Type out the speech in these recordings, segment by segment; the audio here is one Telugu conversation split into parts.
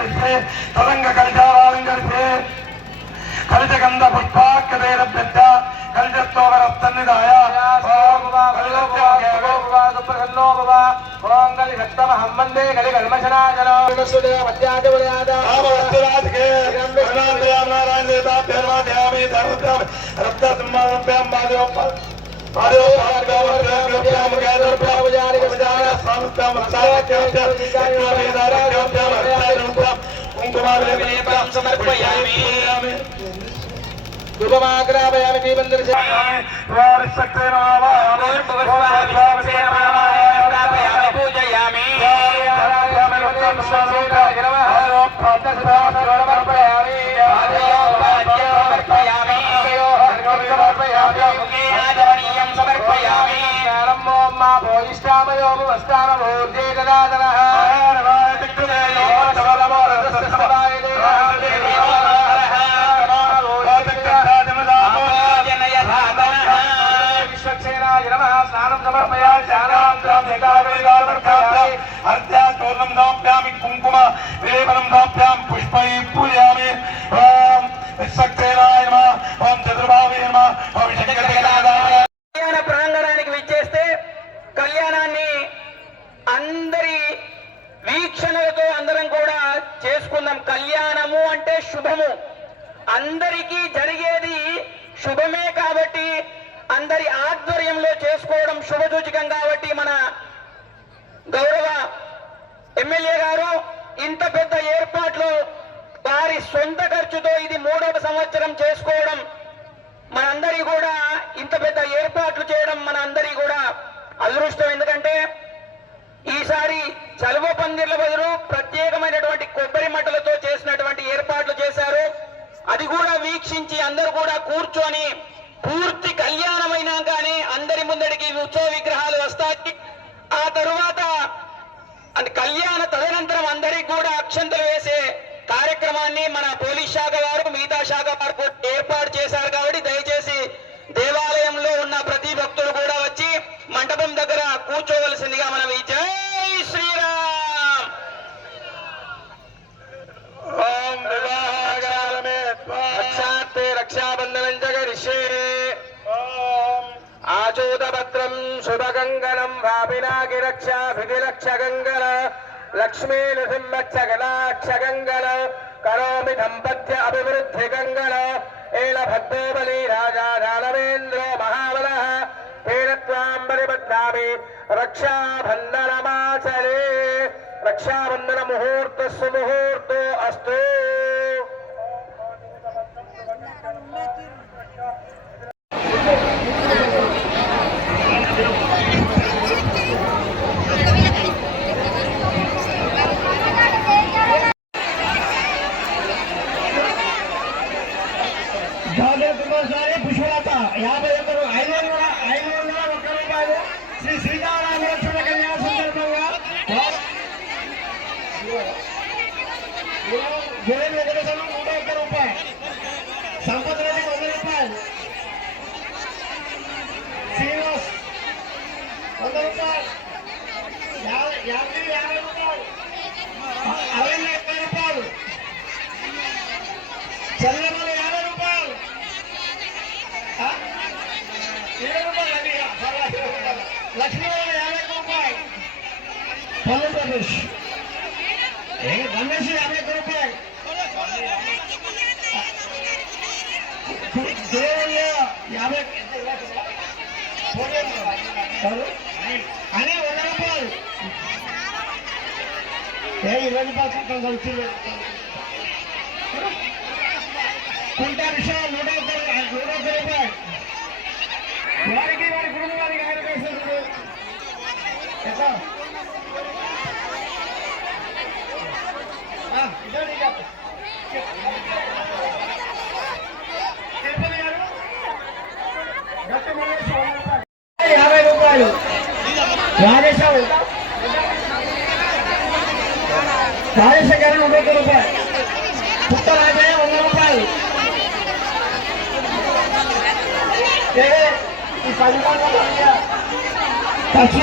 కలిస్తే తరంగ కలిశాలను కలిస్తే కలిజగంధ పుష్పాఖ్యతైన పెద్ద కలిజస్తోమరత్తన్నిదాయ వందే కలి ధూపమాగ్రాపయామి దీపందర్శయామి పూజయామి స్నానం సమర్పయామి దాప్యామి కుంకుమ విలేపనం దాప్యామి పుష్పై పూజయామి ఓం విశ్వక్సేనాయ నమః ఓం చతుర్బాహవే నమః ఓం కళ్యాణ ప్రాంగణానికి విచ్చేస్తే కళ్యాణాన్ని అందరి వీక్షణలతో అందరం కూడా చేసుకుందాం. కళ్యాణము అంటే శుభము, అందరికీ జరిగేది శుభమే కాబట్టి అందరి ఆధ్వర్యంలో చేసుకోవడం శుభసూచకం కాబట్టి మన గౌరవ ఎమ్మెల్యే గారు ఇంత పెద్ద ఏర్పాట్లు వారి సొంత ఖర్చుతో ఇది 3వ సంవత్సరం చేసుకోవడం మనందరి కూడా ఇంత పెద్ద ఏర్పాట్లు చేయడం మనందరి కూడా అదృష్టం. ఎందుకంటే ఈసారి చలువ పందిర్ల బదులు ప్రత్యేకమైనటువంటి కొబ్బరి మట్టలతో చేసినటువంటి ఏర్పాట్లు చేశారు. అది కూడా వీక్షించి అందరూ కూడా కూర్చొని పూర్తి కళ్యాణమైనాకనే అందరి ముందడికి ఉత్సవ విగ్రహాలు వస్తాయి. ఆ తరువాత కళ్యాణ తదనంతరం అందరికి కూడా అక్షంతలు వేసే కార్యక్రమాన్ని మన పోలీస్ శాఖ వారు మిగతా శాఖ వారు ఏర్పాటు చేశారు. కాబట్టి దయచేసి దేవాలయంలో ఉన్న ప్రతి భక్తులు కూడా వచ్చి మంటపం దగ్గర కూర్చోవలసిందిగా మనం జై శ్రీరామ్. ఓం రక్షార్థే రక్షాబంధనం జగరిష్యే ఆచూతపత్రం శుభగంగనం వాపినాకి రక్షాభిలక్షగంగన లక్ష్మీ నృసింహక్షగలాక్షగంగన కరోమి దంపత్య అభివృద్ధి గంగన ఏల భద్రోబలి రాజా దానవేంద్రో మహాబల హేరత్వాం పరిబధ్నామి రక్షాబంధనమాచరే. రక్షాబంధన ముహూర్త సుముహూర్తో అస్తు. పుష్పలత 51 రూపాయలు. శ్రీ సీతారామ లక్ష్మణ కళ్యాణ సందర్భంగా వెంకటేశ్వరం 101 రూపాయలు, సంపద రెడ్డి 100 రూపాయలు, శ్రీనివాస్ 100 రూపాయలు, 50 రూపాయలు, 60 రూపాయలు, చంద్రమల 50 రూపాయలు, 20 రూపాయలు, లక్ష్మీ 50 రూపాయలు, పల్లె ప్రదేశ్ రమేష్ 50 రూపాయలు, దేవుళ్ళు 50 అని 100 రూపాయలు, 20 రూపాయలు కలిసి కుంటా విషయం 101 రూపాయలు. వారికి వారి కుటుంబానికి ఆయన వేసేది ఎట్లా గట్టి 50 రూపాయలు, రాజేశ్వర గారు 100 రూపాయలు, పుట్టరాజయ్య 100 రూపాయలు. ఈ 10 ఖర్చు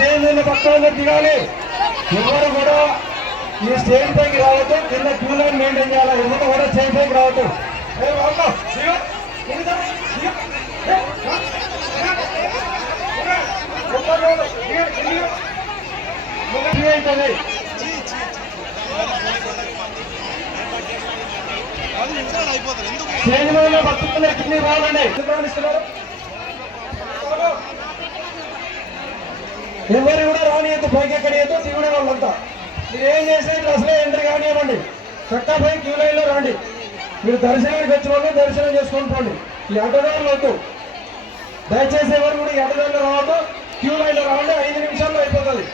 స్టేజ్ మీద పక్కన దిగాలి. ఎవరు కూడా ఈ స్టేజ్ పైకి రావద్దు. కింద క్యూ లైన్ మెయింటైన్ చేయాలి. ఎవరు కూడా స్టేజ్ పైకి రావద్దు. స్టేజ్ మీద పక్కన కింద రావాలండి. ఎవరు కూడా రానియద్దు, పైకి ఎక్కడియద్దు. దిగుడే వాళ్ళంతా మీరు ఏం చేస్తే అసలే ఎంట్రీ కానివ్వండి. చక్కా పై క్యూ లైన్ లో రండి. మీరు దర్శనానికి వచ్చిన వాళ్ళు దర్శనం చేసుకొని పోండి. ఈ అడ్డదారులు వద్దు. దయచేసి ఎవరు కూడా ఈ అడ్డదారులు రావద్దు. క్యూ లైన్ లో రావండి. 5 నిమిషాల్లో అయిపోతుంది.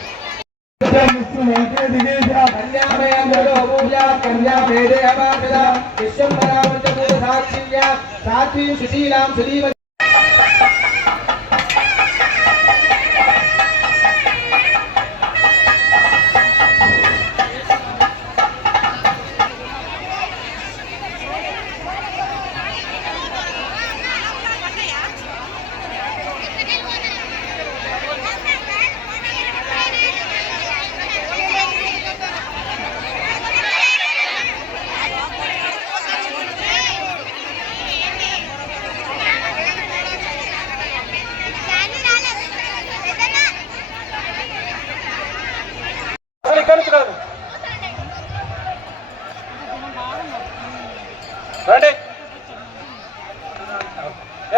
రండి.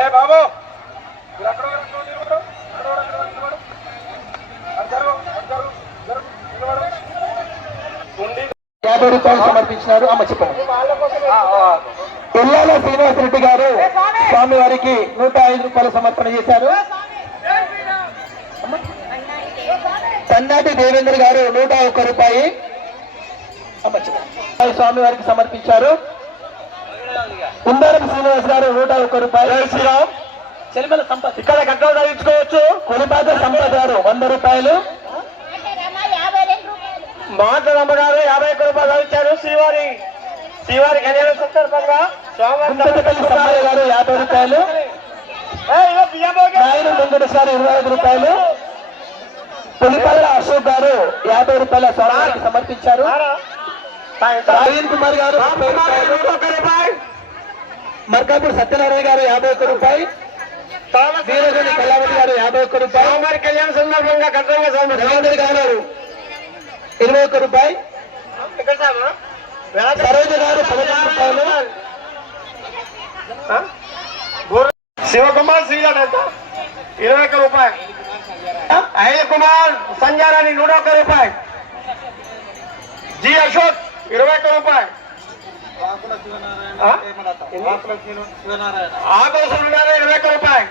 ఏ బాబు 50 రూపాయలు సమర్పించినారు. అమ్మ చెప్పండి. పిల్లాల శ్రీనివాసరెడ్డి గారు స్వామి వారికి 105 రూపాయలు సమర్పణ చేశారు. సన్నాటి దేవేంద్ర గారు 101 రూపాయి స్వామి వారికి సమర్పించారు. కుందారం శ్రీనివాస్ గారు 101 రూపాయలు. శ్రీరామ్ చెలిమల సంపత్ ఇక్కడ గడ్డలు తగ్గించుకోవచ్చు. కొలిపాత సంపత్ గారు 100 రూపాయలు. మాటలమ్మ గారు 51 రూపాయలు ఇచ్చారు. శ్రీవారి కళ్యాణ సందర్భంగా స్వామి గారు 50 రూపాయలు. నాయుడు వెంకటేశ్వర 25 రూపాయలు. పులిపల్ల అశోక్ గారు 50 రూపాయల స్వామికి సమర్పించారు. ప్రవీణ్ కుమార్ గారు 1 రూపాయలు. మర్కాపూర్ సత్యనారాయణ గారు 51 రూపాయలు. వీరగొండి కళావతి గారు 51 రూపాయలు. కళ్యాణ సందర్భంగా రవీంద్ర గారు 21 రూపాయలు. సరోజ గారు 11 రూపాయలు. శివకుమార్ శ్రీగారు 21 రూపాయలు. అయ్య కుమార్ సంజారాణి 101 రూపాయలు. జి అశోక్ 21 రూపాయలు. ఆకుల సూర్యనారాయణ 21 రూపాయలు.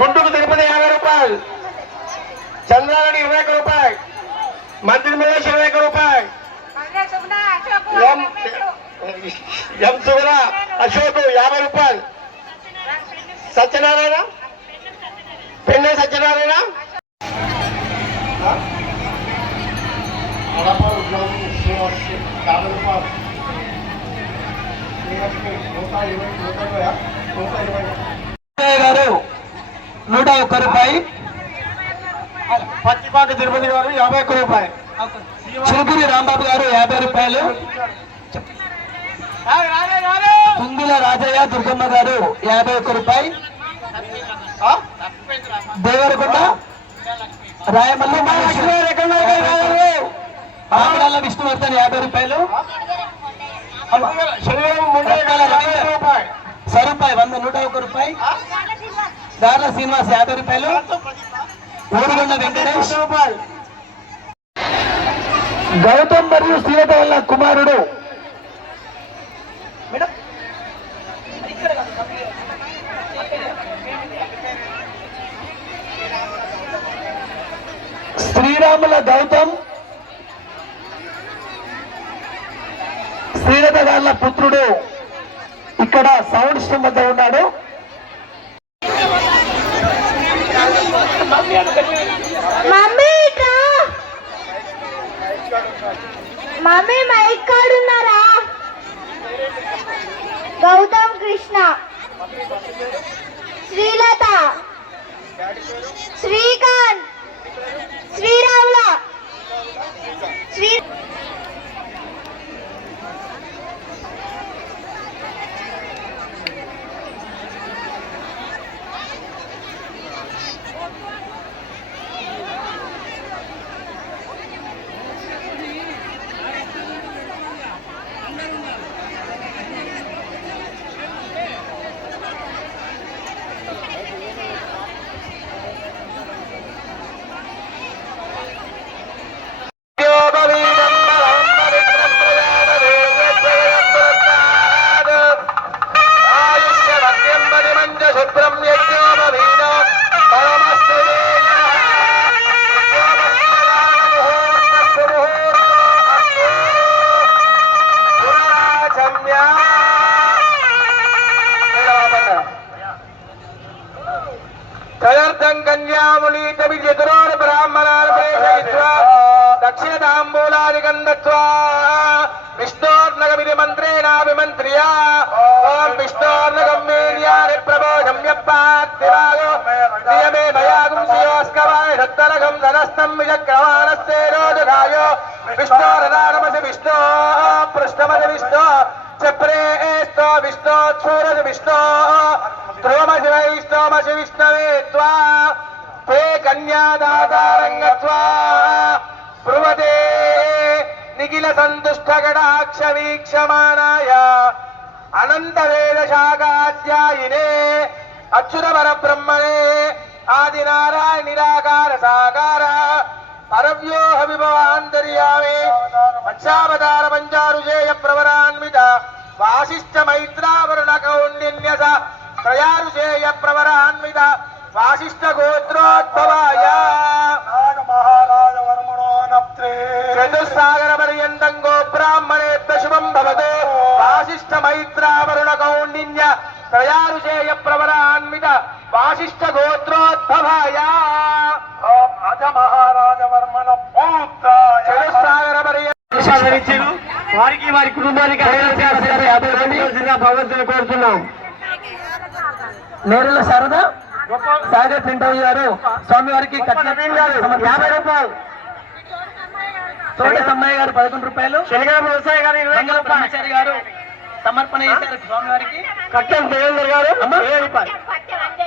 గుంటూరు తిరుపతి 50 రూపాయలు. చంద్రారెడ్డి 21 రూపాయలు. మంత్రి మహేష్ 21 రూపాయలు. ఎం సుగర అశోక్ 50 రూపాయలు. సత్యనారాయణ పెన్నే సత్యనారాయణ 50 రూపాయలు. గారు 101 రూపాయలు. పచ్చిపాటి తిరుపతి గారు 51 రూపాయలు. చిరుపురి రాంబాబు గారు 50 రూపాయలు. కుంగుల రాజయ్య దుర్గమ్మ గారు 51 రూపాయలు. దేవరకొండ రాయమల్లి ఆమడాల విష్ణువర్ధన్ 50 రూపాయలు. సరూపాయి 101 రూపాయలు. దార్ల శ్రీనివాస్ 50 రూపాయలు. ఊరుగొండ వెంకటేష్ గౌతమ్ మరియు శ్రీలత వల్ల కుమారుడు శ్రీరాముల గౌతమ్ శ్రీలత గారి పుత్రుడు ఇక్కడ సౌండ్ సిస్టమ్ వద్ద ఉన్నాడు. మమ్మీ మైక్ కాడున్నారా? గౌతమ్ కృష్ణ శ్రీలత శ్రీకాంత్ चतुरोर ब्राह्मणान् प्रेषयित्वा दक्षिणताम्बूलादिकं दत्त्वा विष्णोर्नगमिति मन्त्रेणाभिमन्त्र्य ॐ विष्णोर्नगं मेन्यानि प्रबोधम्यप्पात्तिरायो नियमे भयागुंसियोऽस्कवाय दत्तरगं धनस्थं विचक्रवाणस्ते रोदगाय विष्णोरदानमसि विष्णो पृष्ठमसि विष्णो चप्रेस्तो विष्णोच्छूरसि विष्णो ध्रुवमसि वैष्णवमसि विष्णवे त्वा ते कन्यादातारङ्गत्वा ब्रुवते निखिल सन्तुष्टगणाक्ष वीक्षमाणाय अनन्तवेदशाखाध्यायिने अच्युतपरब्रह्मणे आदिनारायण निराकार साकार परव्योह विभवान्तर्यामे पंचावतार पंचारुषेय प्रवरान्वित वासिष्ठ मैत्रावरुण कौण्डिन्यस त्रयारुषेय प्रवरान्वित वासिष्ठ गोत्रोद्भवाय महाराज वर्मणो नप्त्रे चतुस्सागर पर्यन्तं गो ब्राह्मणेभ्य शुभं भवतु वासिष्ठ मैत्रावरुण कौण्डिन्य त्रयारुषेय प्रवरान्वित वासिष्ठ गोत्रोद्भवाय अज महाराज वर्मण पुत्र चतुस्सागर पर्यन्तं వారికి వారి కుటుంబానికి భగవంతుని కోరుతున్నాం. నేరుల శారద సాగర్ పింటయ్య గారు స్వామి వారికి 50 రూపాయలు, తోట సమ్మయ్య గారు 11 రూపాయలు, వ్యవసాయ గారు 20 రూపాయలు గారు సమర్పణ చేశారు స్వామి వారికి. కట్టెం దేవేందర్ గారు 7 రూపాయలు,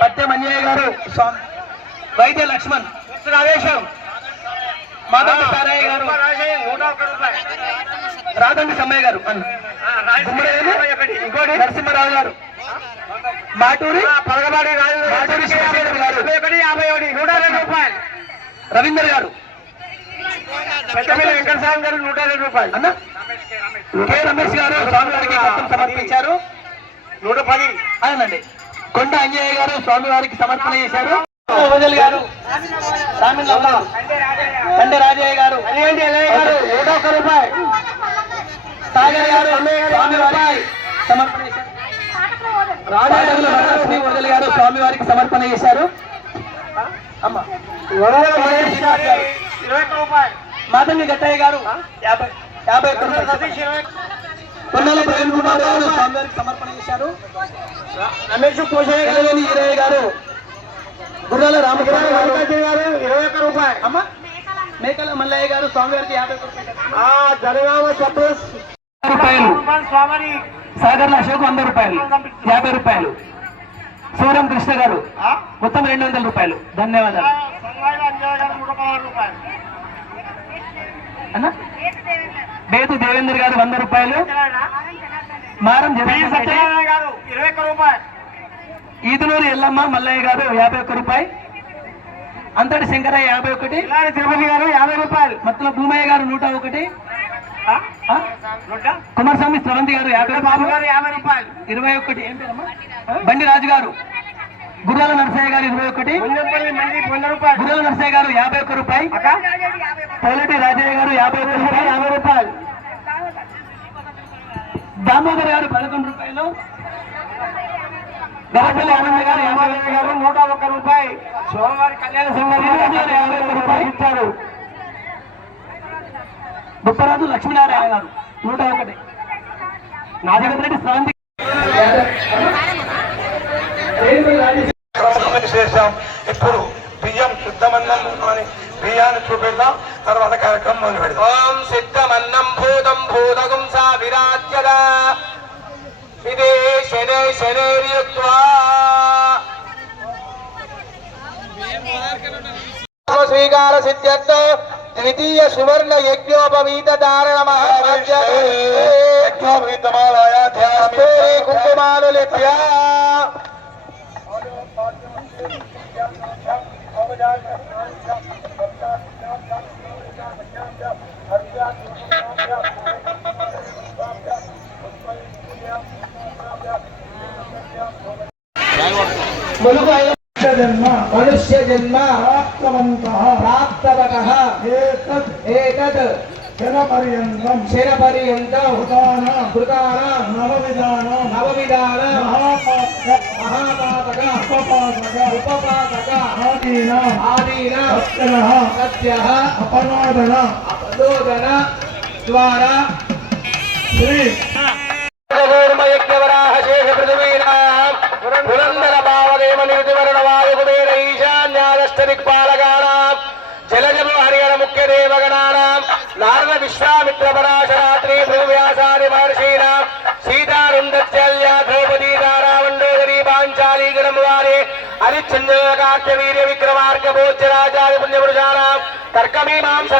పట్టె మన్యయ్య గారు స్వామి, వైద్య లక్ష్మణ్ ఆదేశం, మాధవ సారయ్య గారు 101 రూపాయలు, రాదండి సమ్మయ్య గారు, ఇంకోటి నరసింహరావు గారు, మాటూరి పలగబాడి మాటూరి శేషగిరి గారు 51 102 రూపాయలు, రవీందర్ గారు, పెద్దపల్లి వెంకటస్వామి గారు 102 రూపాయలు, అన్న కె రమేష్ గారు స్వామివారికి కట్టం సమర్పించారు 110 అవునండి. కొండ అంజయ్య గారు స్వామివారికి సమర్పణ చేశారు. ఓజల్ గారు, కండే రాజయ్య గారు 101 రూపాయలు, సాగర్ గారు స్వామివారికి సమర్పణ చేశారు. రాజలక్ష్మి ఓజల్ గారు స్వామివారికి సమర్పణ చేశారు. మాధవి గట్టయ్య గారు 51 రూపాయలు, పొన్నాల ప్రవీణ్ కుమార్ గారు స్వామివారికి సమర్పణ చేశారు. రమేష్ కోశయ్య ఈరయ్య గారు, గుర్రాల రామకృష్ణ గారు 21 రూపాయలు, అమ్మ మేకల మల్లయ్య గారు స్వామివారికి 51 రూపాయలు, సాగర్ల అశోక్ 100 రూపాయలు, 50 రూపాయలు, సూరం కృష్ణ గారు మొత్తం 200 రూపాయలు. ధన్యవాదాలు అన్న. బేతు దేవేందర్ గారు 100 రూపాయలు, మారం సత్యనారాయణ గారు 21 రూపాయలు, ఈదునూరు ఎల్లమ్మ మల్లయ్య గారు 51 రూపాయలు, అంతటి శంకరయ్య 51, తిరుపతి గారు 50 రూపాయలు, మత్తుల భూమయ్య గారు 101, కుమారస్వామి స్రవంతి గారు 50 రూపాయలు, 21 ఏం పేరమ్మా బండి రాజు గారు, గుర్రాల నరసయ్య గారు 21, గుర్రాల నరసయ్య గారు 51 రూపాయలు, పౌలటి రాజయ్య గారు 50 రూపాయలు, దామోదర్ గారు 11 రూపాయలు, గరపల్లి ఆనంద్ గారు 50 గారు 101 రూపాయలు, సోమవారి కళ్యాణ సంఘం 51 రూపాయలు ఇచ్చారు. బొప్పరాజు లక్ష్మీనారాయణ గారు 101, నాజగరెడ్డి స్రవంతి చేశాం. ఇప్పుడు బియ్యం సిద్ధమన్నం అని బియ్యాన్ని చూపెడతాం, తర్వాత కార్యక్రమం మొదలు పెడతాం. ఓం సిద్ధమన్నం భూతం భూతగుం సా విరాజ్యద ఇదే శనే శనేర్యుక్త్వా స్వీకార సిద్ధ్యర్థ ద్వితీయ సువర్ణ యజ్ఞోపవీత ధారణ యజ్ఞోపవీతమాలయ కుంకుమాలు లభ్య మనుష్య జన్మ ప్రాప్తవతః ఏతద్ శరపర్యంతం కృతాన నవవిధాన మహాపాతక ఉపపాతక ఆదీన సత్య అపనోదన ద్వారా శ్రీ పురందర భావదేవ నిర్దివరణ వాయుకుబేర ఈశాన్యాదష్టదిక్పాలకానాం జలజము హరిహర ముఖ్య దేవగణానాం నారద విశ్వామిత్ర పరాశరాత్రి భూవ్యాసాది మహర్షీనాం సీతారుందత్యల్య ద్రౌపదీ తారామండోదరీ పాంచాలీ గణమువారే హరిశ్చంద్ర కార్త్య వీర్య విక్రమార్క భోజ్యరాజాది పుణ్యపురుషానాం తర్కమీమాంస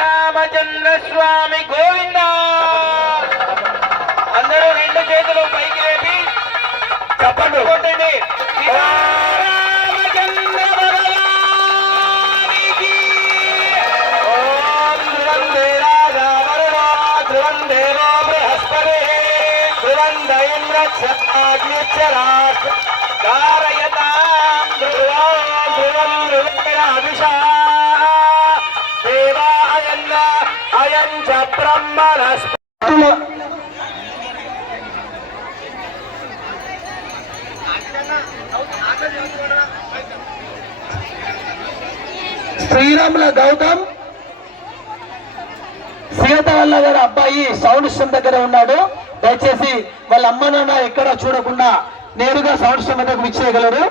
రామచంద్ర స్వామి గోవింద. అందరూ రెండు చేతులు పైకి లేపి చప్పట్లు కొట్టండి. రామచంద్ర భగవానికి ఓం ధ్రువందే రాజా వరుణో ధ్రువం దేవో బృహస్పతి ధ్రువం దైమ్రక్షరాగ్నిశ్చరాత్ ధారయతాం ధ్రువం ధ్రువం ధ్రువేణాభిషా దేవా అయం చ బ్రహ్మణస్పతి. శ్రీరాముల గౌతమ్ సీత వల్ల గారి అబ్బాయి సౌండ్ సిస్టమ్ దగ్గర ఉన్నాడు. దయచేసి వాళ్ళ అమ్మ నాన్న ఎక్కడ చూడకుండా నేరుగా సౌండ్ సిస్టమ్ దగ్గరకు విచ్చేయగలరు.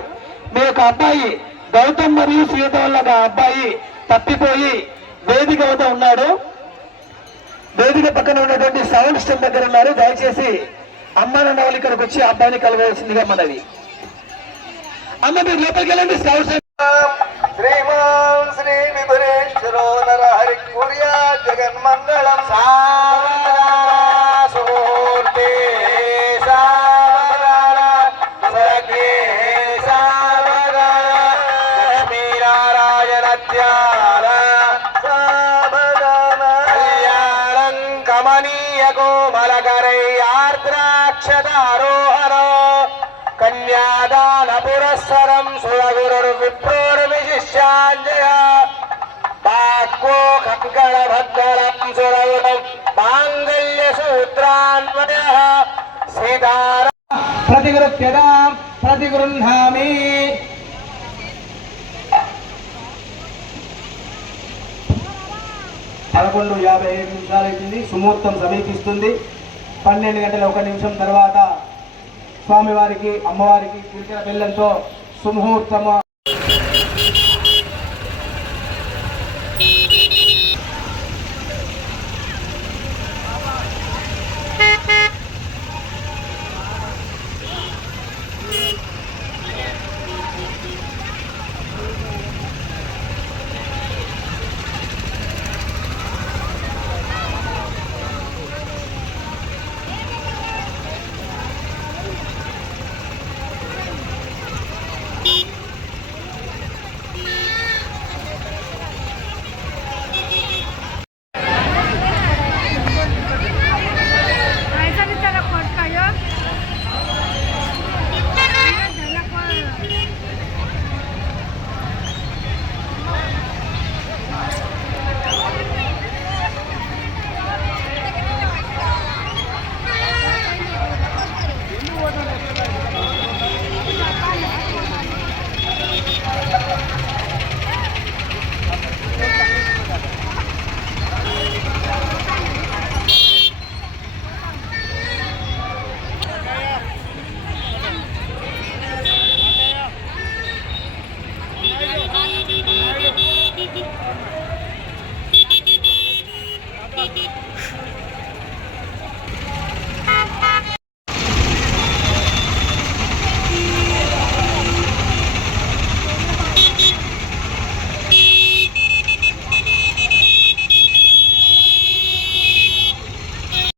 మీ యొక్క అబ్బాయి గౌతమ్ మరియు సీత వల్ల అబ్బాయి తప్పిపోయి వేదిక వద్ద ఉన్నాడు. వేదిక పక్కన ఉన్నటువంటి సౌండ్ సిస్టమ్ దగ్గర ఉన్నారు. దయచేసి అమ్మ నాన్న వాళ్ళు ఇక్కడికి వచ్చి అబ్బాయిని కలవాల్సిందిగా మనది. అమ్మ మీరు లోపలికి వెళ్ళండి. సౌండ్ శ్రీమాన్ శ్రీ విభురేశ్వరో నరహరి కుర్యా జగన్మంగళం సామూర్తే లక్ష్మీనారాయణత్యాల కళ్యాణం కమనీయ కోమలకరై ఆర్ద్రాక్షదారోహరో కన్యాదాన పురస్సరం సురగురుర్విప్రోర్విశిష్యాంజయ వాక్వో కంకణభద్రం సురగురం మాంగళ్య సూత్రాన్వయ సీతార ప్రతిగృహ్యతాం ప్రతిగృహ్ణామి. పదకొండు 57 నిమిషాలు అవుతుంది. సుముహూర్తం సమీపిస్తుంది. 12 గంటల 1 నిమిషం తర్వాత స్వామివారికి అమ్మవారికి పిలిచిన బెల్లంతో సుముహూర్తము